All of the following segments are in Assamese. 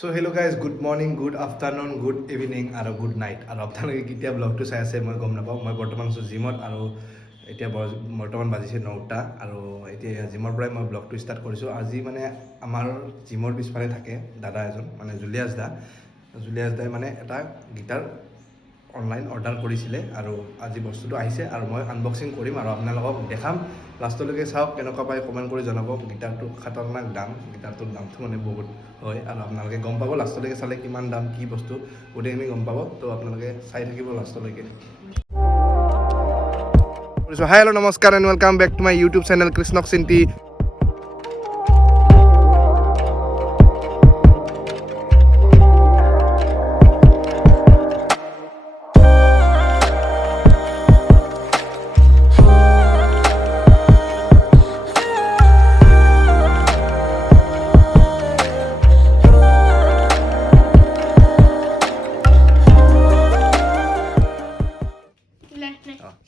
so hello' guys good morning good afternoon good evening আৰু গুড নাইট আৰু আপোনালোকে কেতিয়া ব্লগটো চাই আছে মই গম নাপাওঁ মই বৰ্তমান আছোঁ জিমত আৰু এতিয়া বৰ্তমান বাজিছে 9টা আৰু এতিয়া জিমৰ পৰাই মই ব্লগটো ষ্টাৰ্ট কৰিছোঁ আজি মানে আমাৰ জিমৰ পিছফালে থাকে দাদা এজন মানে জুলিয়াছ দাই মানে এটা গিটাৰ অনলাইন অৰ্ডাৰ কৰিছিলে আৰু আজি বস্তুটো আহিছে আৰু মই আনবক্সিং কৰিম আৰু আপোনালোকক দেখাম লাষ্টলৈকে চাওক কেনেকুৱা পাই কমেণ্ট কৰি জনাব গিটাৰটো খাতৰনাক দাম গিটাৰটোৰ দামটো মানে বহুত হয় আৰু আপোনালোকে গম পাব লাষ্টলৈকে চালে কিমান দাম কি বস্তু গোটেইখিনি গম পাব তো আপোনালোকে চাই থাকিব লাষ্টলৈকে হাই হেল্ল' নমস্কাৰ and welcome back to my YouTube channel কৃষ্ণক চিন্তি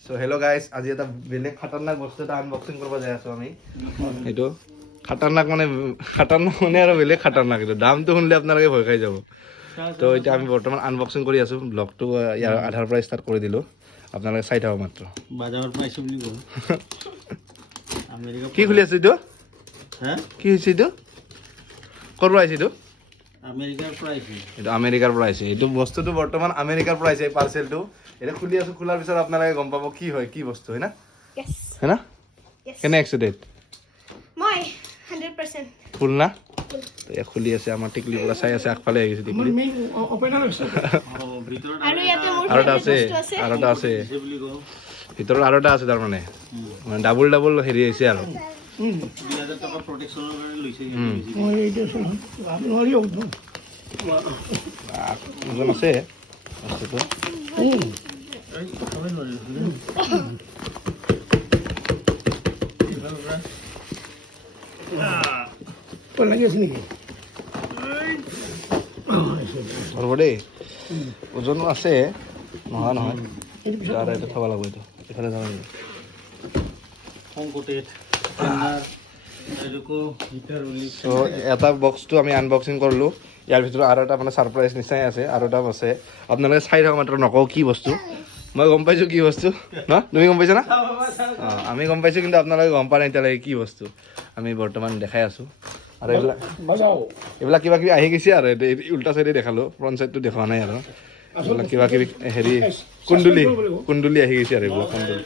সো হেল্ল' গাইজ আজি এটা বেলেগ খাতাৰনাক বস্তু এটা আনবক্সিং কৰিব যাই আছোঁ আমি এইটো খাতাৰনাক মানে আৰু বেলেগ খাতাৰনাক এইটো দামটো শুনিলে আপোনালোকে ভয় খাই যাব তো এতিয়া আমি বৰ্তমান আনবক্সিং কৰি আছোঁ ব্লগটো ইয়াৰ আধাৰ পৰা ষ্টাৰ্ট কৰি দিলোঁ আপোনালোকে চাই থাকক মাত্ৰ বাজাৰৰ পৰা আহিছোঁ বুলি কওঁ কি খুলি আছে এইটো কি হৈছে এইটো ক'ৰ পৰা আহিছে এইটো আমেৰিকাৰ পৰা আহিছে এইটো আমেৰিকাৰ পৰা আহিছে এইটো বস্তুটো বৰ্তমান আমেৰিকাৰ পৰা আহিছে এই পাৰ্চেলটো এটা খুলি আছোঁ খোলাৰ পিছত আপোনালোকে গম পাব কি হয় কি বস্তু হয় না হয় না কেনে এক্সিডেণ্ট মই 100% ফুল না তো এয়া খুলি আছে আমাৰ টিকলি পৰা চাই আছে আগফালে আহি গৈছে টিকলি আৰু ইয়াতে মোৰ আৰু এটা আছে বুলি কওঁ ভিতৰত আৰু এটা আছে তাৰমানে মানে ডাবল হেৰি হৈছে আৰু 2000 টকা প্ৰটেকশ্যনৰ কাৰণে লৈছে ওজন আছে বস্তুটো লাগি আছে নেকি হ'ব দেই ওজনো আছে নহয় নহয় আৰু এইটো থ'ব লাগিব এইটো এইফালে যাব লাগিব সংকটেড চ' এটা বক্সটো আমি আনবক্সিং কৰিলোঁ ইয়াৰ ভিতৰত আৰু এটা মানে ছাৰপ্ৰাইজ নিচিনাই আছে আৰু এটা আছে আপোনালোকে চাই থাকক মাত্ৰ নকওঁ কি বস্তু মই গম পাইছোঁ কি বস্তু ন তুমি গম পাইছা না অঁ আমি গম পাইছোঁ কিন্তু আপোনালোকে গম পোৱা নাই এতিয়ালৈকে কি বস্তু আমি বৰ্তমান দেখাই আছোঁ আৰু এইবিলাক কিবা কিবি আহি গৈছে আৰু উল্টা চাইডে দেখালোঁ ফ্ৰণ্ট চাইডটো দেখুওৱা নাই আৰু এইবিলাক কিবা কিবি হেৰি কুন্দুলি আহি গৈছে আৰু এইবিলাক কুন্দুলি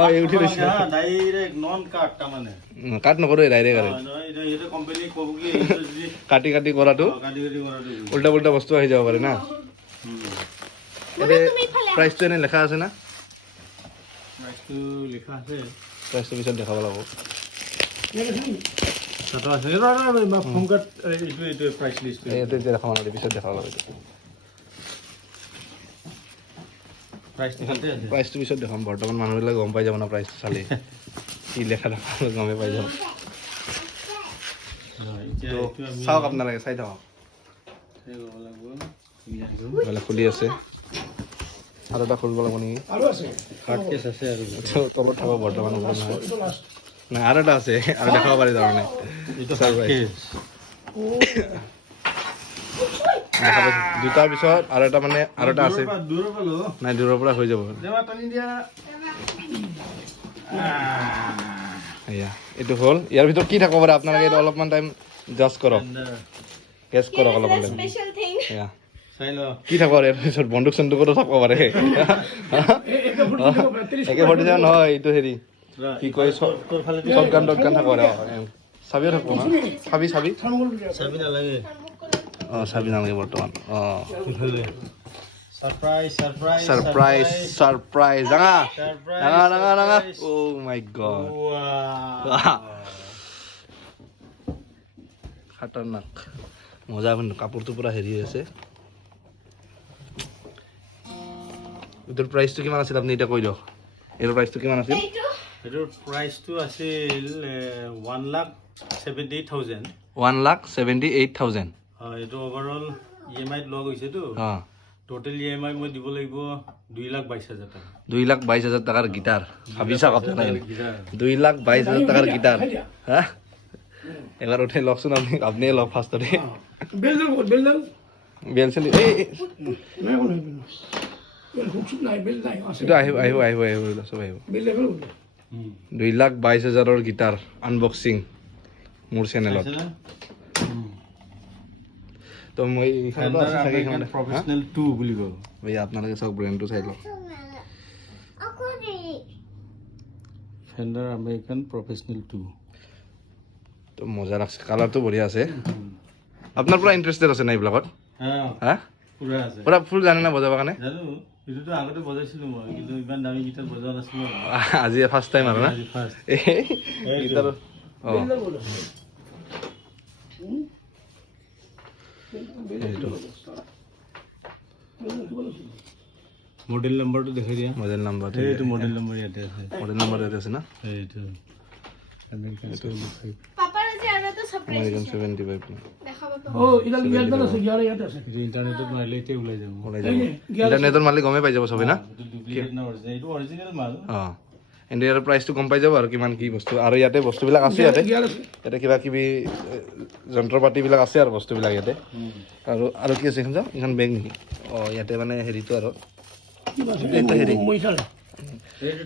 অঁ এই উঠি লৈছে কাট নকৰোঁ ডাইৰেক্ট আৰু কাটি কৰাটো উল্টা বস্তু আহি যাব পাৰে না এতিয়া প্ৰাইচটো এনেই লেখা আছে না প্ৰাইচটো পিছত দেখাব লাগিব এইটো এতিয়া দেখাব নালাগে পিছত দেখাব লাগিব প্ৰাইচটো পিছত দেখাম বৰ্তমান মানুহবিলাক গম পাই যাব না প্ৰাইচটো চালে কি লেখা থকা গমেই পাই যাব চাওক আপোনালোকে চাই থাকক খুলি আছে আৰু এটা খুলিব লাগিব নেকি তলত থাকক বৰ্তমান নাই আৰু এটা আছে আৰু দেখাব পাৰি তাৰমানে দুটাৰ পিছত আৰু এটা মানে আৰু এটা আছে নাই দূৰৰ পৰা হৈ যাব এয়া এইটো হ'ল ইয়াৰ ভিতৰত কি থাকিব পাৰে আপোনালোকে এইটো অলপমান টাইম জাজ কৰক গেছ কৰক অলপমান টাইম স্পেশাল থিং এয়া চাই ল কি থাকিব ইয়াৰ পিছত বন্দুক চন্দুকতো থাকিব পাৰে AK-47 নহয় এইটো হেৰি কি কয় শ্বটগান থাকিব পাৰে চাবিও থাকিব না চাবি চাবি নালাগে অঁ চাবি নালাগে বৰ্তমান অঁ ছাৰপ্ৰাইজ ডাঙা অ' মাই গড খাতৰনাক মজা কিন্তু কাপোৰটো পুৰা হেৰি হৈ আছে এইটোৰ প্ৰাইচটো কিমান আছিল আপুনি এতিয়া কৈ দিয়ক এইটোৰ প্ৰাইচটো কিমান আছিল এইটোৰ প্ৰাইচটো আছিল 1,78,000 1,78,000 এইটো অভাৰঅল EMI লোৱা গৈছেতো অঁ টোটেল EMI মই দিব লাগিব 2,22,000 টকা 2,22,000 টকাৰ গিটাৰ ভাবি চাওক আপোনালোকে 2,22,000 টকাৰ গিটাৰ হা এবাৰ উঠাই লওকচোন আপুনি লওক ফাৰ্ষ্টতে বেলডাল ক'ত বেলডাল বেল চেলি এই নাই কোন বেল হুকচুক নাই বেল নাই আছে এইটো আহিব আহিব আহিব আহিব চব আহিব বেল লেভেল ক'ত 2,22,000 গীটাৰ আনবক্সিং মোৰ চেনেলত তো মই প্ৰফেচনেল 2 বুলি কওঁ ভাই আপোনালোকে চাওক ব্ৰেণ্ডটো চাই লওক ফেণ্ডাৰ আমেৰিকান প্ৰফেচনেল 2 তো মজা লাগছে কালাৰটো বঢ়িয়া আছে আপোনাৰ পুৰা ইণ্টাৰেষ্টেড আছে না এইবিলাকত হা পুৰা আছে পুৰা ফুল জানে না বজাবৰ কাৰণে জানো এইটোতো আগতে বজাইছিলোঁ মই কিন্তু ইমান দামী গীটাৰ বজোৱা নাছিলোঁ আজি ফাৰ্ষ্ট টাইম আৰু না আজি ফাৰ্ষ্ট এই গীটাৰ অঁ বেলডাল ক'ত আছে এইটো মডেল নম্বৰটো দেখাই দিয়া মডেল নাম্বাৰটো এইটো মডেল নম্বৰ ইয়াতে আছে মডেল নাম্বাৰ ইয়াতে আছে না এইটো আমেৰিকান পাপাৰ আজি আৰু এটা সাৰপ্ৰাইজ আমেৰিকান 75 দেখা পাব ও ইলা ইয়াত আছে ইয়াত আছে এইটো ইণ্টাৰনেটত মাৰিলে এতিয়া ওলাই যাব ওলাই যাব ইণ্টাৰনেটৰ মালিক গমেই পাই যাব চবেই না এইটো ডুপ্লিকেট না অৰিজিনেল এইটো অৰিজিনেল মাল অঁ কিন্তু ইয়াৰ প্ৰাইচটো গম পাই যাব আৰু কিমান কি বস্তু আৰু ইয়াতে বস্তুবিলাক আছে ইয়াতে ইয়াতে কিবা কিবি যন্ত্ৰ পাতিবিলাক আছে আৰু বস্তুবিলাক ইয়াতে আৰু কি আছে এইখন চাওক এইখন বেগ নেকি অঁ ইয়াতে মানে হেৰিটো আৰু এইটো হেৰি মই চালে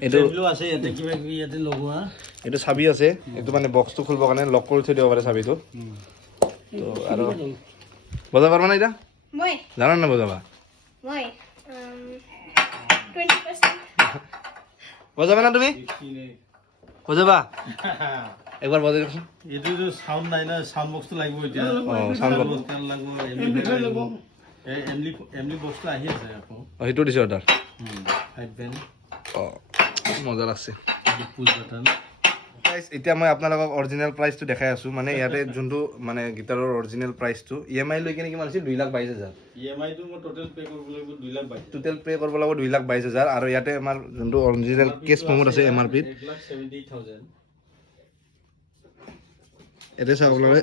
এইটো আছে ইয়াতে কিবা কিবি ইয়াতে লগোৱা এইটো চাবি আছে এইটো মানে বক্সটো খুলিবৰ কাৰণে লক কৰি থৈ দিব পাৰে চাবিটো তো আৰু বজাব পাৰবা না এতিয়া মই জানা না বজাবা মই 20% বজাবা না তুমি বজাবা একবাৰ বজাই দেখোন এইটো সাউন্ড নাই না সাউন্ড বক্সটো লাগিব এতিয়া অঁ চাউণ্ড বক্স লাগিব এমলি বক্সটো আহি আছে আকৌ অঁ সেইটো দিছে অৰ্ডাৰ 5 বেন অঁ মজা লাগছে পুশ বাটন প্ৰাইচ এতিয়া মই আপোনালোকক অৰিজিনেল প্ৰাইচটো দেখাই আছোঁ মানে ইয়াতে যোনটো মানে গীটাৰৰ অৰিজিনেল প্ৰাইচটো EMI লৈ কিনে কিমান আছিল 2,22,000 EMI টো মই টোটেল পে কৰিব লাগিব 2,22,000 টোটেল পে' কৰিব লাগিব 2,22,000 আৰু ইয়াতে আমাৰ যোনটো অৰিজিনেল কেছ মেম'ত আছে MRP 1,70,000 ইয়াতে চাওক আপোনালোকে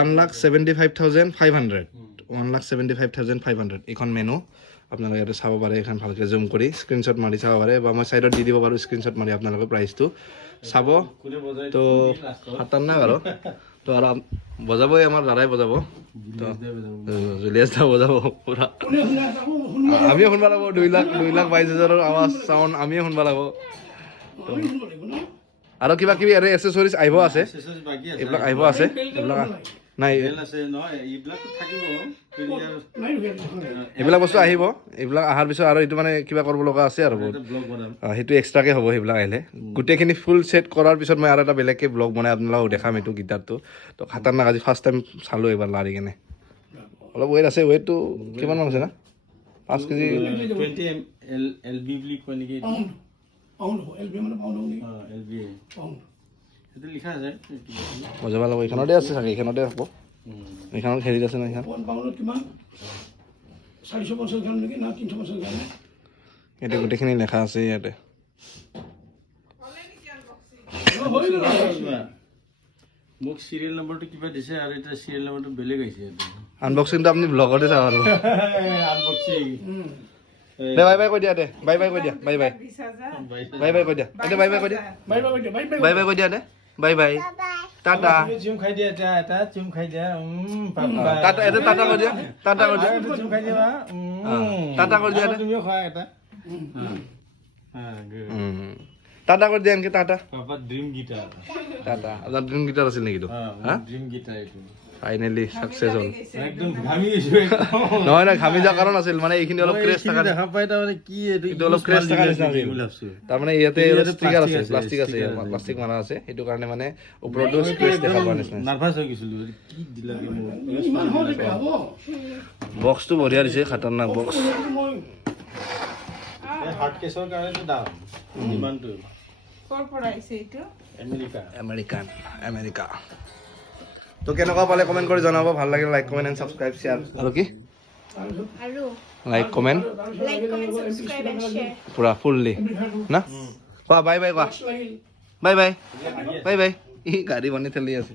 1,75,500 1,75,500 এইখন মেনু আপোনালোকে ইয়াতে চাব পাৰে এইখন ভালকৈ জুম কৰি স্ক্ৰীনশ্বট মাৰি চাব পাৰে বা মই ছাইডত দি দিব পাৰোঁ স্ক্ৰীনশ্বট মাৰি আপোনালোকে প্ৰাইচটো চাব তো খাতাৰনাক আৰু তো আৰু বজাবই আমাৰ দাদাই বজাব তো জুলিয়াছ দা বজাব পুৰা আমিও শুনবা লাগিব 2,22,000 আৱাজ চাউণ্ড আমিও শুনবা লাগিব আৰু কিবা কিবি আৰু এচেছৰিজ আহিব আছে বাকি আছে এইবিলাক আহিব আছে এইবিলাক নাই বেল আছে নহয় এইবিলাকটো থাকিব এইবিলাক বস্তু আহিব এইবিলাক অহাৰ পিছত আৰু এইটো মানে কিবা কৰিব লগা আছে আৰু বহুত ব্লগ বনাম সেইটো এক্সট্ৰাকৈ হ'ব সেইবিলাক আহিলে গোটেইখিনি ফুল ছেট কৰাৰ পিছত মই আৰু এটা বেলেগকৈ ব্লগ বনাই আপোনালোকক দেখাম এইটো গীটাৰটো তো খাতাৰনাক আজি ফাৰ্ষ্ট টাইম চালোঁ এইবাৰ লাৰি কেনে অলপ ৱেইট আছে ৱেইটটো কিমানমান আছে না 5 কেজি 20 LB বুলি কয় নেকি পাউণ্ড এলবি মানে পাউণ্ড নেকি LB পাউণ্ড এইটো লিখা আছে বজাব লাগিব এইখনতে আছে চাগে এইখনতে হ'ব এইখনত হেৰিত আছে ন এইখন পাউণ্ডত কিমান 450 গ্ৰাম নেকি না 350 গ্ৰাম ইয়াতে গোটেইখিনি লেখা আছে ইয়াতে মোক সিৰিয়েল নম্বৰটো কিবা দিছে আৰু এটা সিৰিয়েল নম্বৰটো বেলেগ আহিছে আনবক্সিংটো আপুনি ব্লগতে চাব আৰু আনবক্সিং দে বাই বাই কৈ দিয়া দে বাই বাই কৈ দিয়া বাই বাই বাই বাই কৈ দিয়া এতিয়া বাই বাই কৈ দিয়া bye bye bye bye bye bye কৈ দিয়া দে বাই বাই টাটা চুম খাই দিয়া এটা চুম খাই দিয়া টাটা এটা টাটা কৈ দিয়া টাটা কৈ দিয়া চুম খাই দিয়া টাটা কৈ দিয়া তুমিও খোৱা এটা টাটা কৈ দিয়া এনেকৈ Tata papa dream guitar Tata আপোনাৰ ড্ৰিম গীটাৰ আছিল নেকি হা ড্ৰিম গিটাৰ এইটো ফাইনেলি ছাকচেছ হ'ল একদম ঘামি গৈছো নহয় নহয় ঘামি যোৱাৰ কাৰণ আছিল মানে এইখিনি অলপ ক্ৰেছ থকা দেখা পাই তাৰমানে কি এইটো অলপ ক্ৰেছ থকা নিচিনা আছিল তাৰমানে ইয়াতে ষ্টিকাৰ আছে প্লাষ্টিক আছে sticker প্লাষ্টিক মাৰা আছে সেইটো কাৰণে মানে ওপৰতো ক্ৰেছ দেখা পোৱা নিচিনা নাৰ্ভাছ হৈ গৈছিলো কি দিলা ইমান সহজে বেয়া হ'ব বক্সটো বঢ়িয়া দিছে খাতাৰনাক বক্স মই হাৰ্ড কেছৰ কাৰণেতো দাম ইমানটো ক'ৰ পৰা আহিছে এইটো আমেৰিকা আমেৰিকা তো কেনেকুৱা পালে কমেণ্ট কৰি জনাব ভাল লাগিলে like comment and subscribe share আৰু কি আৰু like comment like comment subscribe and share পুৰা ফুললি না কোৱা বাই বাই কোৱা বাই বাই বাই বাই ই গাড়ী বনি ঠেলি আছে